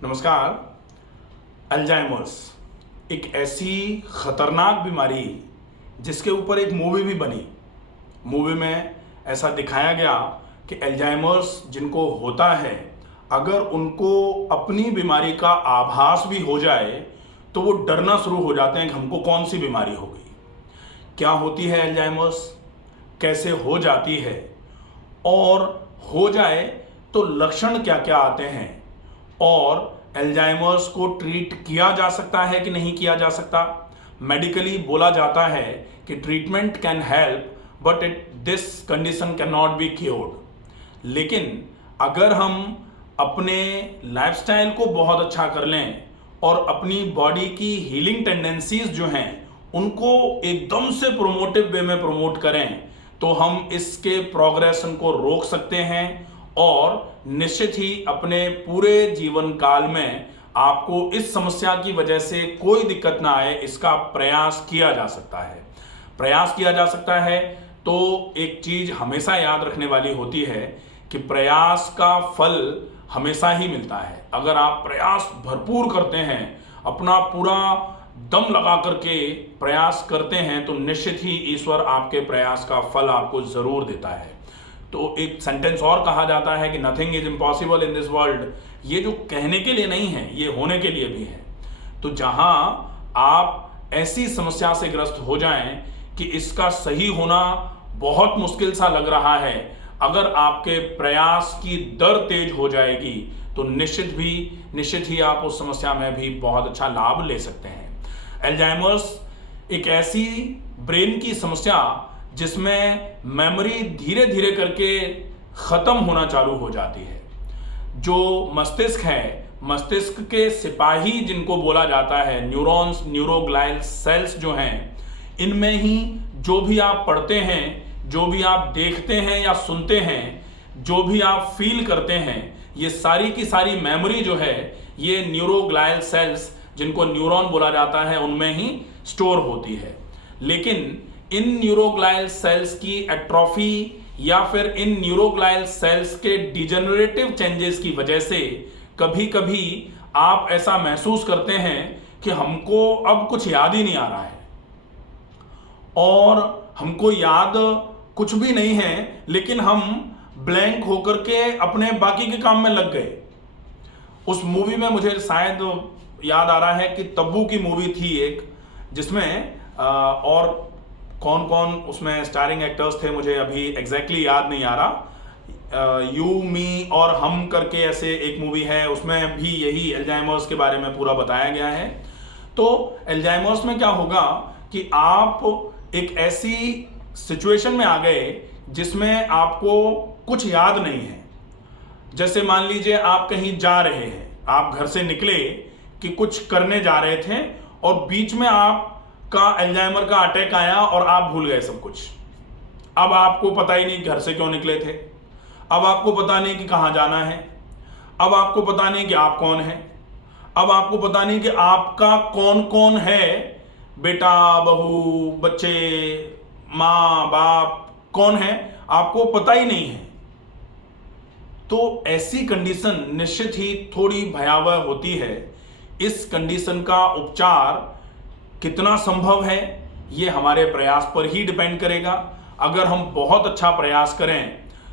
नमस्कार। अल्जाइमर्स एक ऐसी खतरनाक बीमारी जिसके ऊपर एक मूवी भी बनी। मूवी में ऐसा दिखाया गया कि अल्जाइमर्स जिनको होता है, अगर उनको अपनी बीमारी का आभास भी हो जाए तो वो डरना शुरू हो जाते हैं कि हमको कौन सी बीमारी हो गई। क्या होती है अल्जाइमर्स, कैसे हो जाती है, और हो जाए तो लक्षण क्या क्या आते हैं, और अल्जाइमर्स को ट्रीट किया जा सकता है कि नहीं किया जा सकता। मेडिकली बोला जाता है कि treatment can help but this condition can not be cured. लेकिन अगर हम अपने लाइफस्टाइल को बहुत अच्छा कर लें और अपनी बॉडी की हीलिंग टेंडेंसीज जो हैं उनको एकदम से प्रोमोटिव वे में प्रमोट करें तो हम इसके प्रोग्रेशन को रोक सकते हैं और निश्चित ही अपने पूरे जीवन काल में आपको इस समस्या की वजह से कोई दिक्कत ना आए, इसका प्रयास किया जा सकता है। प्रयास किया जा सकता है तो एक चीज हमेशा याद रखने वाली होती है कि प्रयास का फल हमेशा ही मिलता है। अगर आप प्रयास भरपूर करते हैं, अपना पूरा दम लगा करके प्रयास करते हैं, तो निश्चित ही ईश्वर आपके प्रयास का फल आपको जरूर देता है। तो एक सेंटेंस और कहा जाता है कि nothing is impossible in this world. ये जो कहने के लिए नहीं है, ये होने के लिए भी है। तो जहां आप ऐसी समस्या से ग्रस्त हो जाएं कि इसका सही होना बहुत मुश्किल सा लग रहा है, अगर आपके प्रयास की दर तेज हो जाएगी तो निश्चित ही आप उस समस्या में भी बहुत अच्छा लाभ ले सकते हैं। अल्जाइमर्स एक ऐसी ब्रेन की समस्या जिसमें मेमोरी धीरे धीरे करके खत्म होना चालू हो जाती है। जो मस्तिष्क है, मस्तिष्क के सिपाही जिनको बोला जाता है, न्यूरॉन्स, न्यूरोग्लाइल सेल्स जो हैं, इनमें ही जो भी आप पढ़ते हैं, जो भी आप देखते हैं या सुनते हैं, जो भी आप फील करते हैं, ये सारी की सारी मेमोरी जो है ये न्यूरोग्लाइल सेल्स जिनको न्यूरॉन बोला जाता है उनमें ही स्टोर होती है। लेकिन इन न्यूरोग्लाइल सेल्स की एट्रोफी या फिर इन न्यूरोग्लाइल सेल्स के डिजेनरेटिव चेंजेस की वजह से कभी कभी आप ऐसा महसूस करते हैं कि हमको अब कुछ याद ही नहीं आ रहा है और हमको याद कुछ भी नहीं है, लेकिन हम ब्लैंक होकर के अपने बाकी के काम में लग गए। उस मूवी में मुझे शायद याद आ रहा है कि तब्बू की मूवी थी एक, जिसमें और कौन कौन उसमें स्टारिंग एक्टर्स थे मुझे अभी एग्जैक्टली याद नहीं आ रहा। यू मी और हम करके ऐसे एक मूवी है, उसमें भी यही अल्जाइमर्स के बारे में पूरा बताया गया है। तो अल्जाइमर्स में क्या होगा कि आप एक ऐसी सिचुएशन में आ गए जिसमें आपको कुछ याद नहीं है। जैसे मान लीजिए आप कहीं जा रहे हैं, आप घर से निकले कि कुछ करने जा रहे थे और बीच में आप का अल्जाइमर का अटैक आया और आप भूल गए सब कुछ। अब आपको पता ही नहीं घर से क्यों निकले थे, अब आपको पता नहीं कि कहाँ जाना है, अब आपको पता नहीं कि आप कौन हैं, अब आपको पता नहीं कि आपका कौन कौन है, बेटा, बहू, बच्चे, माँ, बाप, कौन है, आपको पता ही नहीं है। तो ऐसी कंडीशन निश्चित ही थोड़ी भयावह होती है। इस कंडीशन का उपचार कितना संभव है ये हमारे प्रयास पर ही डिपेंड करेगा। अगर हम बहुत अच्छा प्रयास करें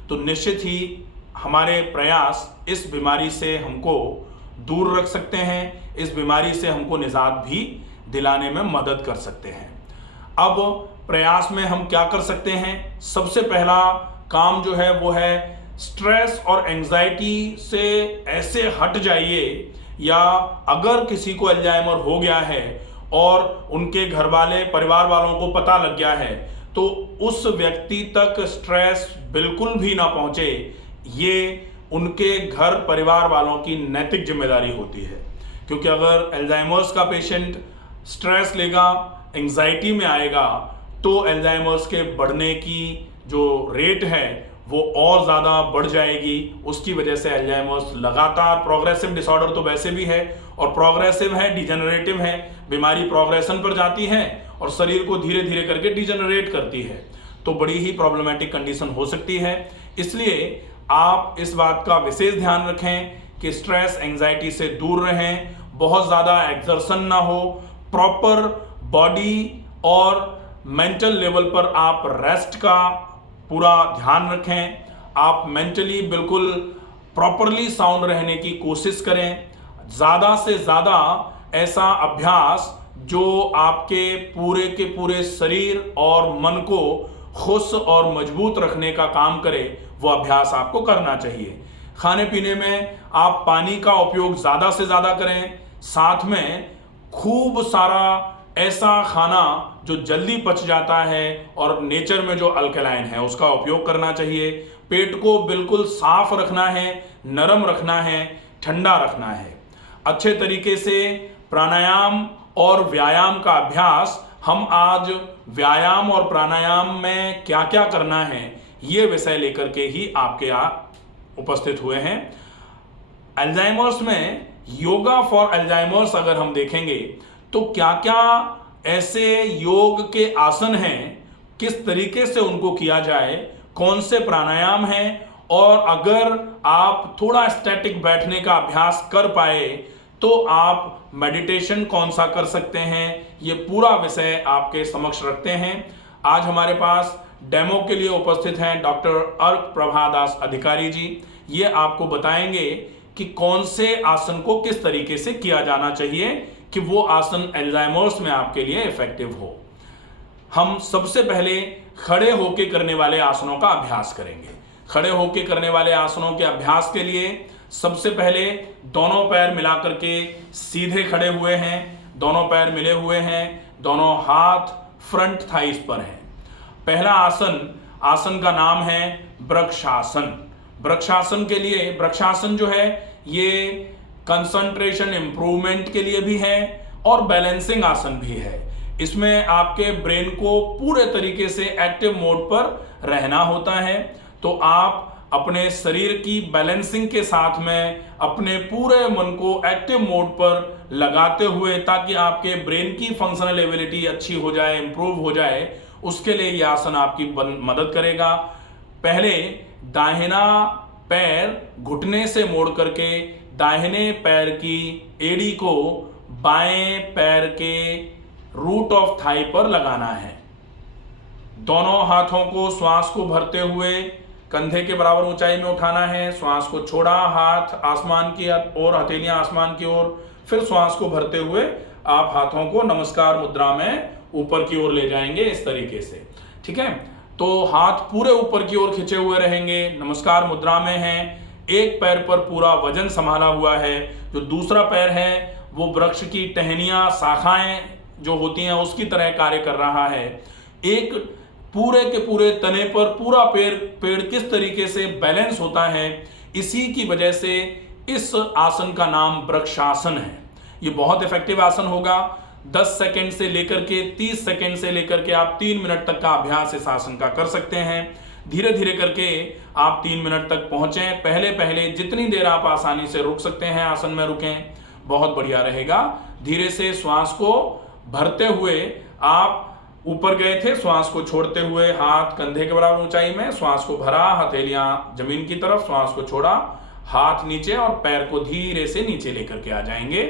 तो निश्चित ही हमारे प्रयास इस बीमारी से हमको दूर रख सकते हैं, इस बीमारी से हमको निजात भी दिलाने में मदद कर सकते हैं। अब प्रयास में हम क्या कर सकते हैं? सबसे पहला काम जो है वो है स्ट्रेस और एंजाइटी से ऐसे हट जाइए, या अगर किसी को अल्जाइमर हो गया है और उनके घर वाले, परिवार वालों को पता लग गया है, तो उस व्यक्ति तक स्ट्रेस बिल्कुल भी ना पहुंचे। ये उनके घर परिवार वालों की नैतिक जिम्मेदारी होती है, क्योंकि अगर अल्जाइमर्स का पेशेंट स्ट्रेस लेगा, एंजाइटी में आएगा, तो अल्जाइमर्स के बढ़ने की जो रेट है वो और ज़्यादा बढ़ जाएगी। उसकी वजह से अल्जाइमर्स लगातार, प्रोग्रेसिव डिसऑर्डर तो वैसे भी है, और प्रोग्रेसिव है, डिजेनरेटिव है, बीमारी प्रोग्रेशन पर जाती है और शरीर को धीरे धीरे करके डिजेनरेट करती है, तो बड़ी ही प्रॉब्लमेटिक कंडीशन हो सकती है। इसलिए आप इस बात का विशेष ध्यान रखें कि स्ट्रेस एंजाइटी से दूर रहें, बहुत ज़्यादा एक्सर्शन ना हो, प्रॉपर बॉडी और मेंटल लेवल पर आप रेस्ट का पूरा ध्यान रखें, आप मेंटली बिल्कुल प्रॉपरली साउंड रहने की कोशिश करें। ज़्यादा से ज़्यादा ऐसा अभ्यास जो आपके पूरे के पूरे शरीर और मन को खुश और मजबूत रखने का काम करे, वो अभ्यास आपको करना चाहिए। खाने पीने में आप पानी का उपयोग ज़्यादा से ज़्यादा करें, साथ में खूब सारा ऐसा खाना जो जल्दी पच जाता है और नेचर में जो अल्कलाइन है उसका उपयोग करना चाहिए। पेट को बिल्कुल साफ रखना है, नरम रखना है, ठंडा रखना है। अच्छे तरीके से प्राणायाम और व्यायाम का अभ्यास, हम आज व्यायाम और प्राणायाम में क्या क्या करना है ये विषय लेकर के ही आपके यहाँ उपस्थित हुए हैं। अल्जाइमर्स में योगा फॉर अल्जाइमर्स अगर हम देखेंगे तो क्या क्या ऐसे योग के आसन हैं, किस तरीके से उनको किया जाए, कौन से प्राणायाम हैं, और अगर आप थोड़ा स्टैटिक बैठने का अभ्यास कर पाए तो आप मेडिटेशन कौन सा कर सकते हैं, ये पूरा विषय आपके समक्ष रखते हैं। आज हमारे पास डेमो के लिए उपस्थित हैं डॉक्टर अर्क प्रभादास अधिकारी जी। ये आपको बताएंगे कि कौन से आसन को किस तरीके से किया जाना चाहिए कि वो आसन अल्जाइमर्स में आपके लिए इफेक्टिव हो। हम सबसे पहले खड़े होके करने वाले आसनों का अभ्यास करेंगे। खड़े होके करने वाले आसनों के अभ्यास के लिए सबसे पहले दोनों पैर मिला करके सीधे खड़े हुए हैं, दोनों पैर मिले हुए हैं, दोनों हाथ फ्रंट थाइस पर हैं। पहला आसन का नाम है वृक्षासन। वृक्षासन के लिए, वृक्षासन जो है ये कंसंट्रेशन इंप्रूवमेंट के लिए भी है और बैलेंसिंग आसन भी है। इसमें आपके ब्रेन को पूरे तरीके से एक्टिव मोड पर रहना होता है, तो आप अपने शरीर की बैलेंसिंग के साथ में अपने पूरे मन को एक्टिव मोड पर लगाते हुए, ताकि आपके ब्रेन की फंक्शनल एबिलिटी अच्छी हो जाए, इंप्रूव हो जाए, उसके लिए यह आसन आपकी मदद करेगा। पहले दाहिना पैर घुटने से मोड़ करके दाहिने पैर की एड़ी को बाएं पैर के रूट ऑफ थाई पर लगाना है। दोनों हाथों को श्वास को भरते हुए कंधे के बराबर ऊंचाई में उठाना है। श्वास को छोड़ा, हाथ आसमान की ओर, हथेलियां आसमान की ओर, फिर श्वास को भरते हुए आप हाथों को नमस्कार मुद्रा में ऊपर की ओर ले जाएंगे, इस तरीके से। ठीक है, तो हाथ पूरे ऊपर की ओर खिंचे हुए रहेंगे, नमस्कार मुद्रा में हैं। एक पैर पर पूरा वजन संभाला हुआ है। जो दूसरा पैर है वो वृक्ष की टहनियां, शाखाएं जो होती हैं उसकी तरह कार्य कर रहा है। एक पूरे के पूरे तने पर पूरा पेड़ किस तरीके से बैलेंस होता है, इसी की वजह से इस आसन का नाम वृक्षासन है। ये बहुत इफेक्टिव आसन होगा। 10 सेकंड से लेकर के 30 सेकंड से लेकर के आप 3 मिनट तक का अभ्यास इस आसन का कर सकते हैं। धीरे धीरे करके आप 3 मिनट तक पहुंचें। पहले पहले जितनी देर आप आसानी से रुक सकते हैं आसन में रुकें, बहुत बढ़िया रहेगा। धीरे से श्वास को भरते हुए आप ऊपर गए थे, श्वास को छोड़ते हुए हाथ कंधे के बराबर ऊंचाई में, श्वास को भरा, हथेलियां जमीन की तरफ, श्वास को छोड़ा, हाथ नीचे और पैर को धीरे से नीचे लेकर के आ जाएंगे।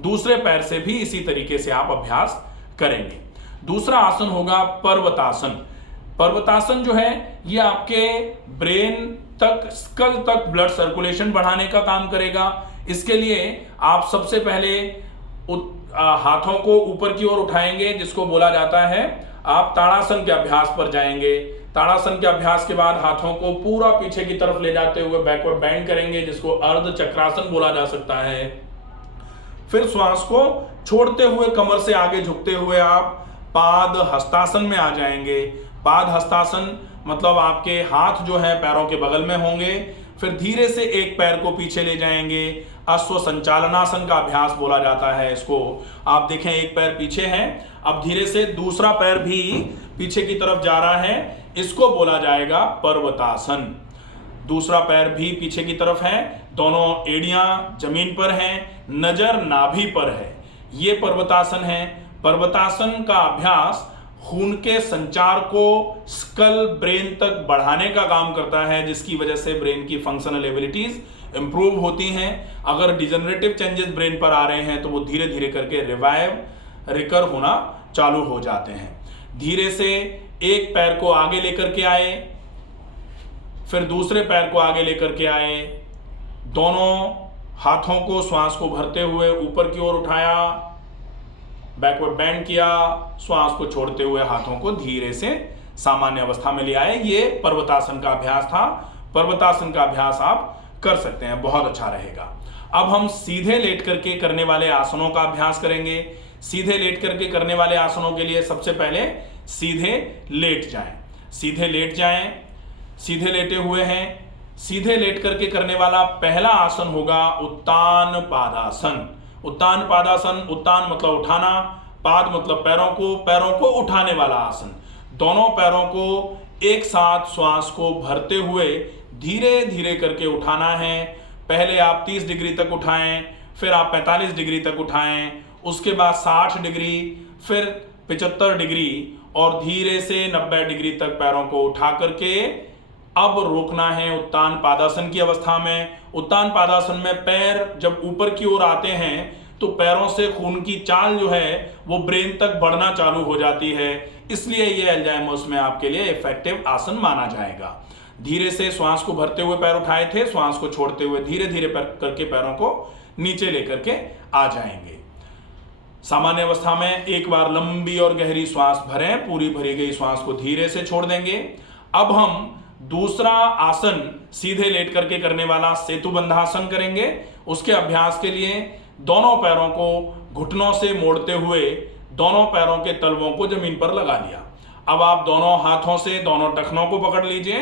दूसरे पैर से भी इसी तरीके से आप अभ्यास करेंगे। दूसरा आसन होगा पर्वतासन। पर्वतासन जो है ये आपके ब्रेन तक, स्कल तक ब्लड सर्कुलेशन बढ़ाने का काम करेगा। इसके लिए आप सबसे पहले हाथों को ऊपर की ओर उठाएंगे, जिसको बोला जाता है, आप ताड़ासन के अभ्यास पर जाएंगे। ताड़ासन के अभ्यास के बाद हाथों को पूरा पीछे की तरफ ले जाते हुए बैकवर्ड बैंड करेंगे, जिसको अर्ध चक्रासन बोला जा सकता है। फिर श्वास को छोड़ते हुए कमर से आगे झुकते हुए आप पाद हस्तासन में आ जाएंगे। पाद हस्तासन मतलब आपके हाथ जो है पैरों के बगल में होंगे। फिर धीरे से एक पैर को पीछे ले जाएंगे। अश्व संचालनासन का अभ्यास बोला जाता है इसको। आप देखें एक पैर पीछे है, अब धीरे से दूसरा पैर भी पीछे की तरफ जा रहा है, इसको बोला जाएगा पर्वतासन। दूसरा पैर भी पीछे की तरफ है, दोनों एड़ियां जमीन पर हैं, नजर नाभि पर है, ये पर्वतासन है। पर्वतासन का अभ्यास खून के संचार को स्कल ब्रेन तक बढ़ाने का काम करता है, जिसकी वजह से ब्रेन की फंक्शनल एबिलिटीज इम्प्रूव होती हैं। अगर डिजनरेटिव चेंजेस ब्रेन पर आ रहे हैं तो वो धीरे धीरे करके रिकर होना चालू हो जाते हैं। धीरे से एक पैर को आगे लेकर के आए, फिर दूसरे पैर को आगे लेकर के आए, दोनों हाथों को श्वास को भरते हुए ऊपर की ओर उठाया, बैकवर्ड बेंड किया, श्वास को छोड़ते हुए हाथों को धीरे से सामान्य अवस्था में ले आए। ये पर्वतासन का अभ्यास था। पर्वतासन का अभ्यास आप कर सकते हैं, बहुत अच्छा रहेगा। अब हम सीधे लेट करके करने वाले आसनों का अभ्यास करेंगे। सीधे लेट करके करने वाले आसनों के लिए सबसे पहले सीधे लेट जाएं। सीधे लेट जाएं। सीधे लेटे हुए हैं। सीधे लेट करके करने वाला पहला आसन होगा उत्तान पादासन। उत्तान पादासन, उत्तान मतलब उठाना, पाद मतलब पैरों को उठाने वाला आसन। दोनों पैरों को एक साथ श्वास को भरते हुए धीरे धीरे करके उठाना है। पहले आप 30 डिग्री तक उठाएं, फिर आप 45 डिग्री तक उठाएं, उसके बाद 60 डिग्री, फिर 75 डिग्री और धीरे से 90 डिग्री तक पैरों को उठा करके अब रोकना है उत्तान पादासन की अवस्था में। उत्तान पादासन में पैर जब ऊपर की ओर आते हैं तो पैरों से खून की चाल जो है वो ब्रेन तक बढ़ना चालू हो जाती है, इसलिए ये अल्जाइमर्स में आपके लिए इफेक्टिव आसन माना जाएगा। धीरे से श्वास को भरते हुए पैर उठाए थे, श्वास को छोड़ते हुए धीरे धीरे करके पैरों को नीचे लेकर के आ जाएंगे। सामान्य अवस्था में एक बार लंबी और गहरी श्वास भरें, पूरी भरी गई श्वास को धीरे से छोड़ देंगे। अब हम दूसरा आसन सीधे लेट करके करने वाला सेतुबंधासन करेंगे। उसके अभ्यास के लिए दोनों पैरों को घुटनों से मोड़ते हुए दोनों पैरों के तलवों को जमीन पर लगा लिया। अब आप दोनों हाथों से दोनों टखनों को पकड़ लीजिए।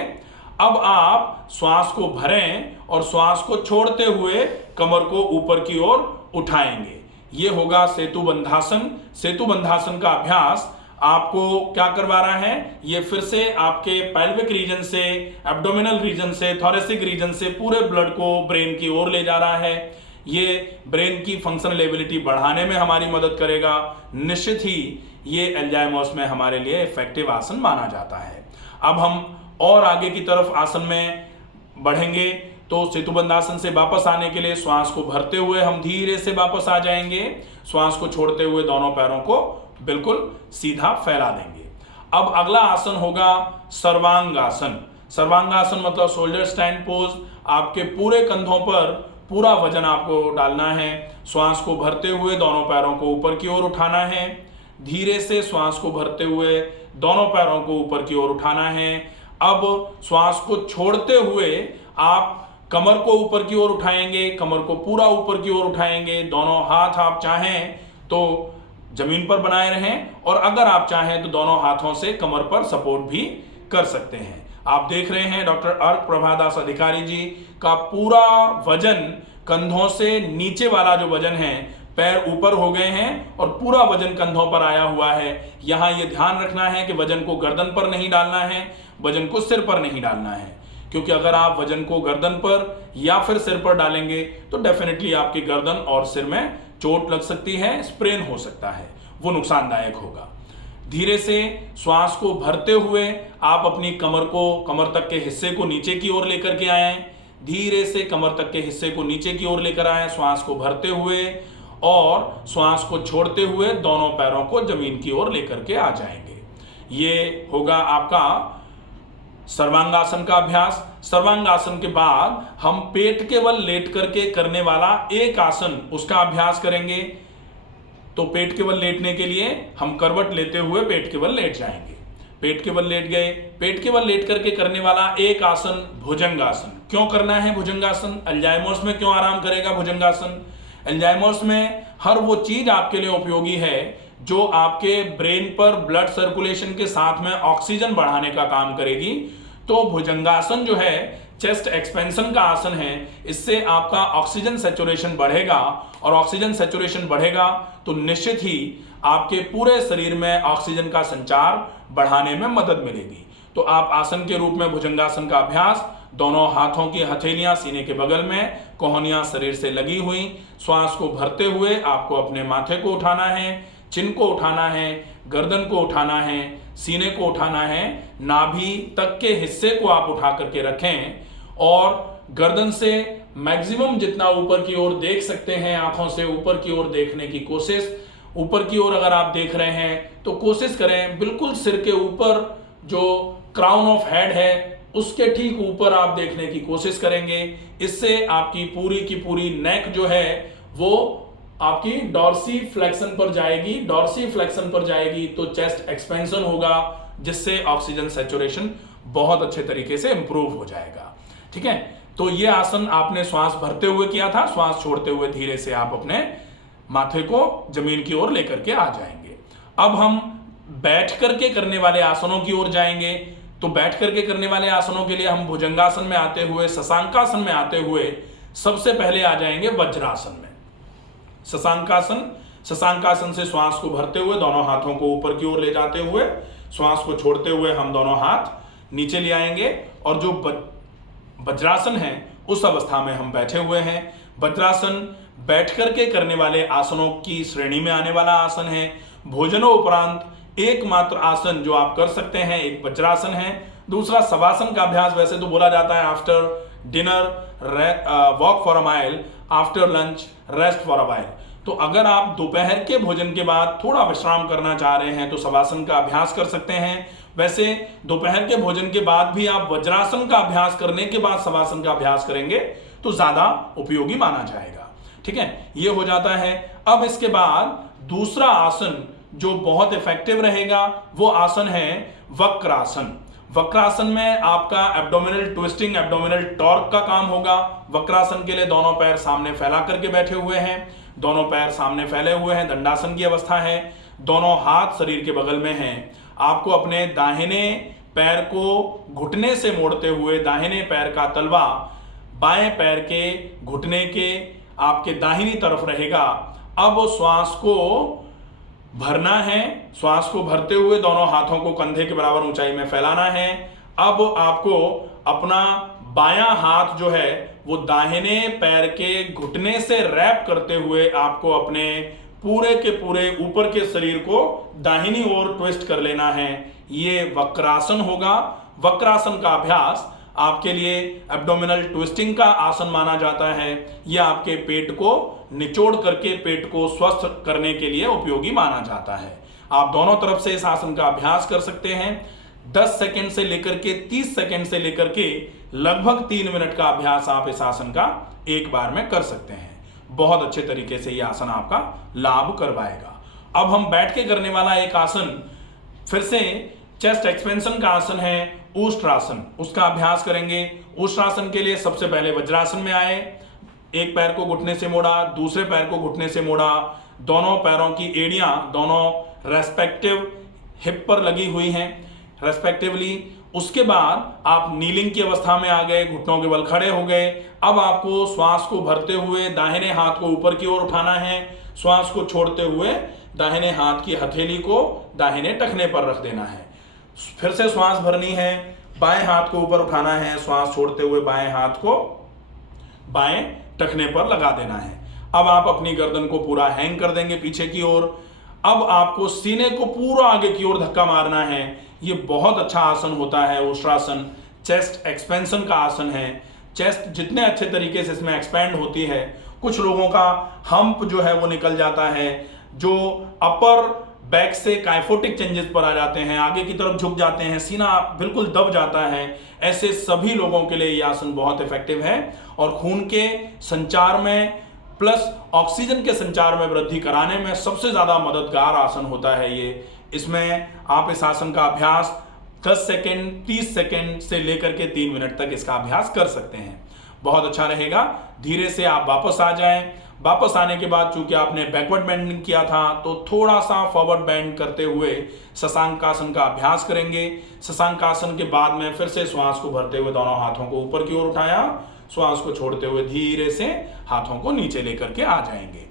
अब आप श्वास को भरें और श्वास को छोड़ते हुए कमर को ऊपर की ओर उठाएंगे। ये होगा सेतुबंधासन। सेतुबंधासन का अभ्यास आपको क्या करवा रहा है, ये फिर से आपके पेल्विक रीजन से, एब्डोमिनल रीजन से, थोरेसिक रीजन से पूरे ब्लड को ब्रेन की ओर ले जा रहा है। ये ब्रेन की फंक्शनल एबिलिटी बढ़ाने में हमारी मदद करेगा। निश्चित ही ये अल्जाइमर्स में हमारे लिए इफेक्टिव आसन माना जाता है। अब हम और आगे की तरफ आसन में बढ़ेंगे तो सेतुबंधासन से वापस आने के लिए श्वास को भरते हुए हम धीरे से वापस आ जाएंगे। श्वास को छोड़ते हुए दोनों पैरों को बिल्कुल सीधा फैला देंगे। अब अगला आसन होगा सर्वांगासन। सर्वांगासन मतलब शोल्डर स्टैंड पोज। आपके पूरे कंधों पर पूरा वजन आपको डालना है। श्वास को भरते हुए दोनों पैरों को ऊपर की ओर उठाना है। धीरे से श्वास को भरते हुए दोनों पैरों को ऊपर की ओर उठाना है। अब श्वास को छोड़ते हुए आप कमर को ऊपर की ओर उठाएंगे, कमर को पूरा ऊपर की ओर उठाएंगे। दोनों हाथ आप चाहें तो जमीन पर बनाए रहें और अगर आप चाहें तो दोनों हाथों से कमर पर सपोर्ट भी कर सकते हैं। आप देख रहे हैं डॉक्टर अर्क प्रभादास अधिकारी जी का पूरा वजन कंधों से नीचे वाला जो वजन है, पैर ऊपर हो गए हैं और पूरा वजन कंधों पर आया हुआ है। यहां यह ध्यान रखना है कि वजन को गर्दन पर नहीं डालना है, वजन को सिर पर नहीं डालना है, क्योंकि अगर आप वजन को गर्दन पर या फिर सिर पर डालेंगे तो डेफिनेटली आपकी गर्दन और सिर में चोट लग सकती है, स्प्रेन हो सकता है, वो नुकसानदायक होगा। धीरे से श्वास को भरते हुए आप अपनी कमर तक के हिस्से को नीचे की ओर लेकर के आए। धीरे से कमर तक के हिस्से को नीचे की ओर लेकर आए, श्वास को भरते हुए और श्वास को छोड़ते हुए दोनों पैरों को जमीन की ओर लेकर के आ जाएंगे। ये होगा आपका सर्वांगासन का अभ्यास। सर्वांगासन के बाद हम पेट के बल लेट करके करने वाला एक आसन, उसका अभ्यास करेंगे। तो पेट के बल लेटने के लिए हम करवट लेते हुए पेट के बल लेट जाएंगे। पेट के बल लेट गए। पेट के बल लेट करके करने वाला एक आसन भुजंगासन। क्यों करना है भुजंगासन? अल्जाइमर्स में क्यों आराम करेगा भुजंगासन? अल्जाइमर्स में हर वो चीज आपके लिए उपयोगी है जो आपके ब्रेन पर ब्लड सर्कुलेशन के साथ में ऑक्सीजन बढ़ाने का काम करेगी। तो भुजंगासन जो है चेस्ट एक्सपेंशन का आसन है। इससे आपका ऑक्सीजन सैचुरेशन बढ़ेगा और ऑक्सीजन सैचुरेशन बढ़ेगा तो निश्चित ही आपके पूरे शरीर में ऑक्सीजन का संचार बढ़ाने में मदद मिलेगी। तो आप आसन के रूप में भुजंगासन का अभ्यास, दोनों हाथों की हथेलियां सीने के बगल में, कोहनियां शरीर से लगी हुई, श्वास को भरते हुए आपको अपने माथे को उठाना है, चिन को उठाना है, गर्दन को उठाना है, सीने को उठाना है, नाभि तक के हिस्से को आप उठा करके रखें और गर्दन से मैक्सिमम जितना ऊपर की ओर देख सकते हैं, आंखों से ऊपर की ओर देखने की कोशिश। ऊपर की ओर अगर आप देख रहे हैं तो कोशिश करें बिल्कुल सिर के ऊपर जो क्राउन ऑफ हेड है उसके ठीक ऊपर आप देखने की कोशिश करेंगे। इससे आपकी पूरी नेक जो है वो आपकी डॉर्सी फ्लेक्शन पर जाएगी। डॉर्सी फ्लेक्शन पर जाएगी तो चेस्ट एक्सपेंशन होगा, जिससे ऑक्सीजन सैचुरेशन बहुत अच्छे तरीके से इंप्रूव हो जाएगा। ठीक है, तो ये आसन आपने श्वास भरते हुए किया था। श्वास छोड़ते हुए धीरे से आप अपने माथे को जमीन की ओर लेकर के आ जाएंगे। अब हम बैठ करके करने वाले आसनों की ओर जाएंगे। तो बैठ करके करने वाले आसनों के लिए हम भुजंगासन में आते हुए, शशांकासन में आते हुए सबसे पहले आ जाएंगे वज्रासन में। शशांकासन से श्वास को भरते हुए दोनों हाथों को ऊपर की ओर ले जाते हुए, श्वास को छोड़ते हुए हम दोनों हाथ नीचे ले आएंगे और जो वज्रासन है उस अवस्था में हम बैठे हुए हैं। वज्रासन बैठ करके करने वाले आसनों की श्रेणी में आने वाला आसन है। भोजनोपरांत एकमात्र आसन जो आप कर सकते हैं एक वज्रासन है। दूसरा शवासन का अभ्यास वैसे तो बोला जाता है after dinner walk for a mile, after lunch rest for a while. तो अगर आप दोपहर के भोजन के बाद थोड़ा विश्राम करना चाह रहे हैं तो शवासन का अभ्यास कर सकते हैं। वैसे दोपहर के भोजन के बाद भी आप वज्रासन का अभ्यास करने के बाद शवासन का अभ्यास करेंगे तो ज्यादा उपयोगी माना जाएगा। ठीक है, ये हो जाता है। अब इसके बाद दूसरा आसन जो बहुत इफेक्टिव रहेगा वो आसन है वक्रासन। वक्रासन में आपका एब्डोमिनल ट्विस्टिंग, एब्डोमिनल टॉर्क का काम होगा। वक्रासन के लिए दोनों पैर सामने फैला करके बैठे हुए हैं, दोनों पैर सामने फैले हुए हैं, दंडासन की अवस्था है। दोनों हाथ शरीर के बगल में हैं। आपको अपने दाहिने पैर को घुटने से मोड़ते हुए दाहिने पैर का तलवा बाएं पैर के घुटने के आपके दाहिनी तरफ रहेगा। अब श्वास को भरना है। श्वास को भरते हुए दोनों हाथों को कंधे के बराबर ऊंचाई में फैलाना है। अब आपको अपना बायां हाथ जो है वो दाहिने पैर के घुटने से रैप करते हुए आपको अपने पूरे के पूरे ऊपर के शरीर को दाहिनी ओर ट्विस्ट कर लेना है। ये वक्रासन होगा। वक्रासन का अभ्यास आपके लिए एब्डोमिनल ट्विस्टिंग का आसन माना जाता है। यह आपके पेट को निचोड़ करके पेट को स्वस्थ करने के लिए उपयोगी माना जाता है। आप दोनों तरफ से इस आसन का अभ्यास कर सकते हैं। 10 सेकंड से लेकर के 30 सेकंड से लेकर के लगभग 3 मिनट का अभ्यास आप इस आसन का एक बार में कर सकते हैं। बहुत अच्छे तरीके से यह आसन आपका लाभ करवाएगा। अब हम बैठ के करने वाला एक आसन फिर से चेस्ट एक्सपेंशन का आसन है ऊष्ट्रासन। उसका अभ्यास करेंगे। ऊष्ट्रासन के लिए सबसे पहले वज्रासन में आए, एक पैर को घुटने से मोड़ा, दूसरे पैर को घुटने से मोड़ा, दोनों पैरों की एड़ियां दोनों रेस्पेक्टिव हिप पर लगी हुई हैं रेस्पेक्टिवली। उसके बाद आप नीलिंग की अवस्था में आ गए, घुटनों के बल खड़े हो गए। अब आपको श्वास को भरते हुए दाहिने हाथ को ऊपर की ओर उठाना है। श्वास को छोड़ते हुए दाहिने हाथ की हथेली को दाहिने टखने पर रख देना है। फिर से श्वास भरनी है, बाएं हाथ को ऊपर उठाना है, श्वास छोड़ते हुए बाएं हाथ को बाएं टखने पर लगा देना है। अब आप अपनी गर्दन को पूरा हैंग कर देंगे पीछे की ओर। अब आपको सीने को पूरा आगे की ओर धक्का मारना है। ये बहुत अच्छा आसन होता है ऊष्ट्रासन। चेस्ट एक्सपेंशन का आसन है। चेस्ट जितने अच्छे तरीके से इसमें एक्सपेंड होती है, कुछ लोगों का हम्प जो है वो निकल जाता है, जो अपर बैक से काइफोटिक चेंजेस पर आ जाते हैं, आगे की तरफ झुक जाते हैं, सीना बिल्कुल दब जाता है, ऐसे सभी लोगों के लिए यह आसन बहुत इफेक्टिव है और खून के संचार में प्लस ऑक्सीजन के संचार में वृद्धि कराने में सबसे ज्यादा मददगार आसन होता है ये। इसमें आप इस आसन का अभ्यास 10 सेकेंड 30 सेकेंड से लेकर के 3 मिनट तक इसका अभ्यास कर सकते हैं। बहुत अच्छा रहेगा। धीरे से आप वापस आ जाएं। वापस आने के बाद चूंकि आपने बैकवर्ड बेंडिंग किया था तो थोड़ा सा फॉरवर्ड बेंड करते हुए शशांकासन का अभ्यास करेंगे। शशांकासन के बाद में फिर से श्वास को भरते हुए दोनों हाथों को ऊपर की ओर उठाया, श्वास को छोड़ते हुए धीरे से हाथों को नीचे लेकर के आ जाएंगे।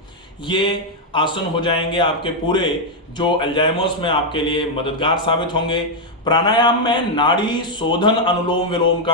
ये आसन हो जाएंगे आपके पूरे जो अल्जाइमर्स में आपके लिए मददगार साबित होंगे। प्राणायाम में नाड़ी शोधन अनुलोम विलोम का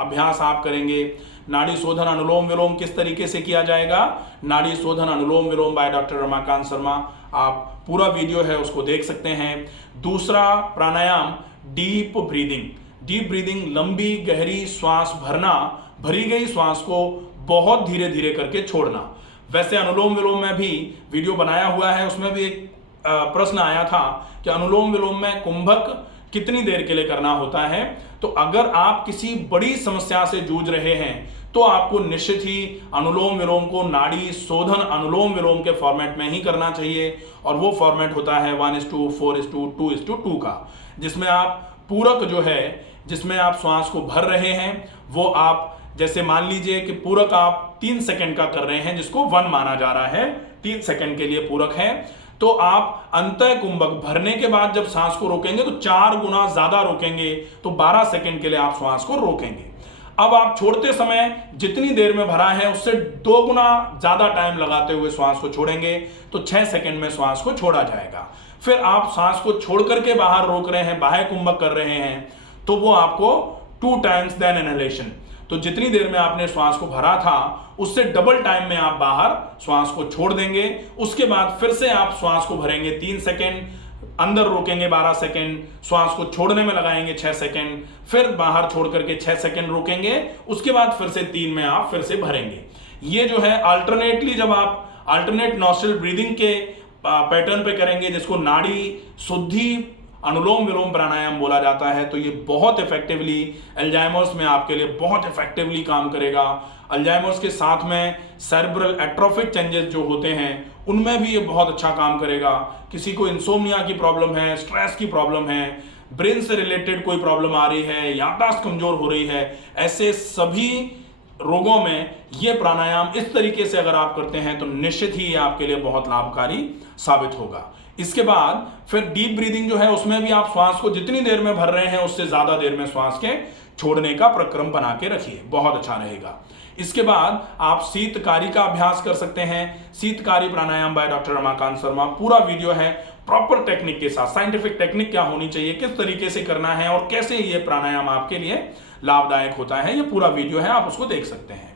अभ्यास आप करेंगे। नाड़ी शोधन अनुलोम विलोम किस तरीके से किया जाएगा? नाड़ी शोधन अनुलोम विलोम बाय डॉक्टर रमाकांत शर्मा, आप पूरा वीडियो है उसको देख सकते हैं। दूसरा प्राणायाम डीप ब्रीदिंग। डीप ब्रीदिंग, लंबी गहरी श्वास भरना, भरी गई श्वास को बहुत धीरे धीरे करके छोड़ना। वैसे अनुलोम विलोम में भी वीडियो बनाया हुआ है, उसमें भी एक प्रश्न आया था कि अनुलोम विलोम में कुंभक कितनी देर के लिए करना होता है। तो अगर आप किसी बड़ी समस्या से जूझ रहे हैं तो आपको निश्चित ही अनुलोम विलोम को नाड़ी शोधन अनुलोम विलोम के फॉर्मेट में ही करना चाहिए, और वो फॉर्मेट होता है 1:4:2:2 का, जिसमें आप पूरक जो है, जिसमें आप श्वास को भर रहे हैं, वो आप जैसे मान लीजिए कि पूरक आप 3 सेकंड का कर रहे हैं, जिसको 1 माना जा रहा है, 3 सेकंड के लिए पूरक है, तो आप अंतः कुंभक भरने के बाद जब सांस को रोकेंगे तो 4 गुना ज्यादा रोकेंगे, तो 12 सेकंड के लिए आप श्वास को रोकेंगे। अब आप छोड़ते समय जितनी देर में भरा है उससे 2 गुना ज्यादा टाइम लगाते हुए श्वास को छोड़ेंगे, तो 6 सेकंड में श्वास को छोड़ा जाएगा। फिर आप श्वास को छोड़ करके बाहर रोक रहे हैं, बाह्य कुंभक कर रहे हैं, तो वो आपको 2 times देन इनहेलेशन, तो जितनी देर में आपने श्वास को भरा था उससे डबल टाइम में आप बाहर श्वास को छोड़ देंगे। उसके बाद फिर से आप श्वास को भरेंगे 3 सेकंड, अंदर रोकेंगे 12 सेकंड, श्वास को छोड़ने में लगाएंगे 6 सेकंड, फिर बाहर छोड़ करके 6 सेकंड रोकेंगे, उसके बाद फिर से 3 में आप फिर से भरेंगे। ये जो है अल्टरनेटली जब आप अल्टरनेट नॉस्ट्रल ब्रीदिंग के पैटर्न पे करेंगे, जिसको नाड़ी शुद्धि अनुलोम विलोम प्राणायाम बोला जाता है, तो ये बहुत इफेक्टिवली अल्जाइमर्स में आपके लिए बहुत इफेक्टिवली काम करेगा। अल्जाइमर्स के साथ में सेरेब्रल एट्रोफिक चेंजेस जो होते हैं उनमें भी ये बहुत अच्छा काम करेगा। किसी को इंसोम्निया की प्रॉब्लम है, स्ट्रेस की प्रॉब्लम है, ब्रेन से रिलेटेड कोई प्रॉब्लम आ रही है, याददाश्त कमजोर हो रही है, ऐसे सभी रोगों में ये प्राणायाम इस तरीके से अगर आप करते हैं तो निश्चित ही ये आपके लिए बहुत लाभकारी साबित होगा। इसके बाद फिर डीप ब्रीदिंग जो है उसमें भी आप श्वास को जितनी देर में भर रहे हैं उससे ज्यादा देर में श्वास के छोड़ने का प्रक्रम बना के रखिए, बहुत अच्छा रहेगा। इसके बाद आप शीतकारी का अभ्यास कर सकते हैं। शीतकारी प्राणायाम बाय डॉक्टर रमाकांत शर्मा, पूरा वीडियो है प्रॉपर टेक्निक के साथ, साइंटिफिक टेक्निक क्या होनी चाहिए, किस तरीके से करना है और कैसे ये प्राणायाम आपके लिए लाभदायक होता है, ये पूरा वीडियो है, आप उसको देख सकते हैं।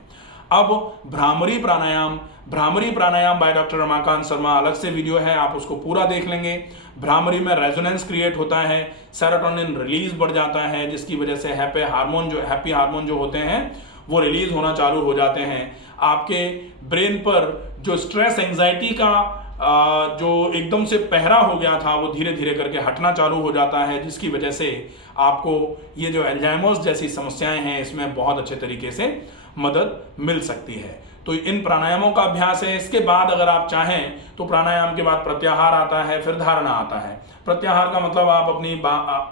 अब भ्रामरी प्राणायाम बाय डॉक्टर रमाकांत शर्मा, अलग से वीडियो है, आप उसको पूरा देख लेंगे। भ्रामरी में रेजोनेंस क्रिएट होता है, सेरोटोनिन रिलीज बढ़ जाता है, जिसकी वजह से हैप्पी हार्मोन जो होते हैं वो रिलीज होना चालू हो जाते हैं। आपके ब्रेन पर जो स्ट्रेस एंजाइटी का जो एकदम से पहरा हो गया था वो धीरे धीरे करके हटना चालू हो जाता है, जिसकी वजह से आपको ये जो अल्जाइमर्स जैसी समस्याएं हैं इसमें बहुत अच्छे तरीके से मदद मिल सकती है। तो इन प्राणायामों का अभ्यास है। इसके बाद अगर आप चाहें तो प्राणायाम के बाद प्रत्याहार आता है, फिर धारणा आता है। प्रत्याहार का मतलब आप अपनी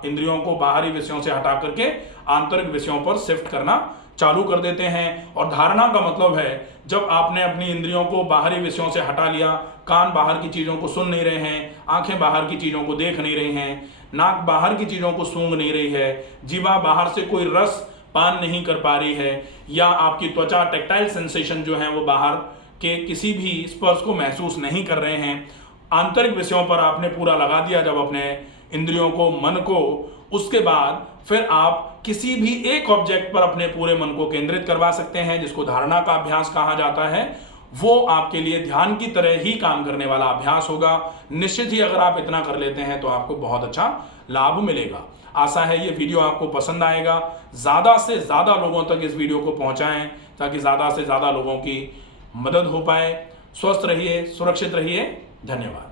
इंद्रियों को बाहरी विषयों से हटा करके आंतरिक विषयों पर शिफ्ट करना चालू कर देते हैं। और धारणा का मतलब है जब आपने अपनी इंद्रियों को बाहरी विषयों से हटा लिया, कान बाहर की चीजों को सुन नहीं रहे हैं, आंखें बाहर की चीजों को देख नहीं रही हैं, नाक बाहर की चीजों को सूंघ नहीं रही है, जीवा बाहर से कोई रस पान नहीं कर पा रही है, या आपकी त्वचा टेक्टाइल सेंसेशन जो है वो बाहर के किसी भी स्पर्श को महसूस नहीं कर रहे हैं, आंतरिक विषयों पर आपने पूरा लगा दिया जब अपने इंद्रियों को, मन को, उसके बाद फिर आप किसी भी एक ऑब्जेक्ट पर अपने पूरे मन को केंद्रित करवा सकते हैं, जिसको धारणा का अभ्यास कहा जाता है। वो आपके लिए ध्यान की तरह ही काम करने वाला अभ्यास होगा। निश्चित ही अगर आप इतना कर लेते हैं तो आपको बहुत अच्छा लाभ मिलेगा। आशा है ये वीडियो आपको पसंद आएगा। ज़्यादा से ज़्यादा लोगों तक इस वीडियो को पहुंचाएं ताकि ज़्यादा से ज़्यादा लोगों की मदद हो पाए। स्वस्थ रहिए, सुरक्षित रहिए। धन्यवाद।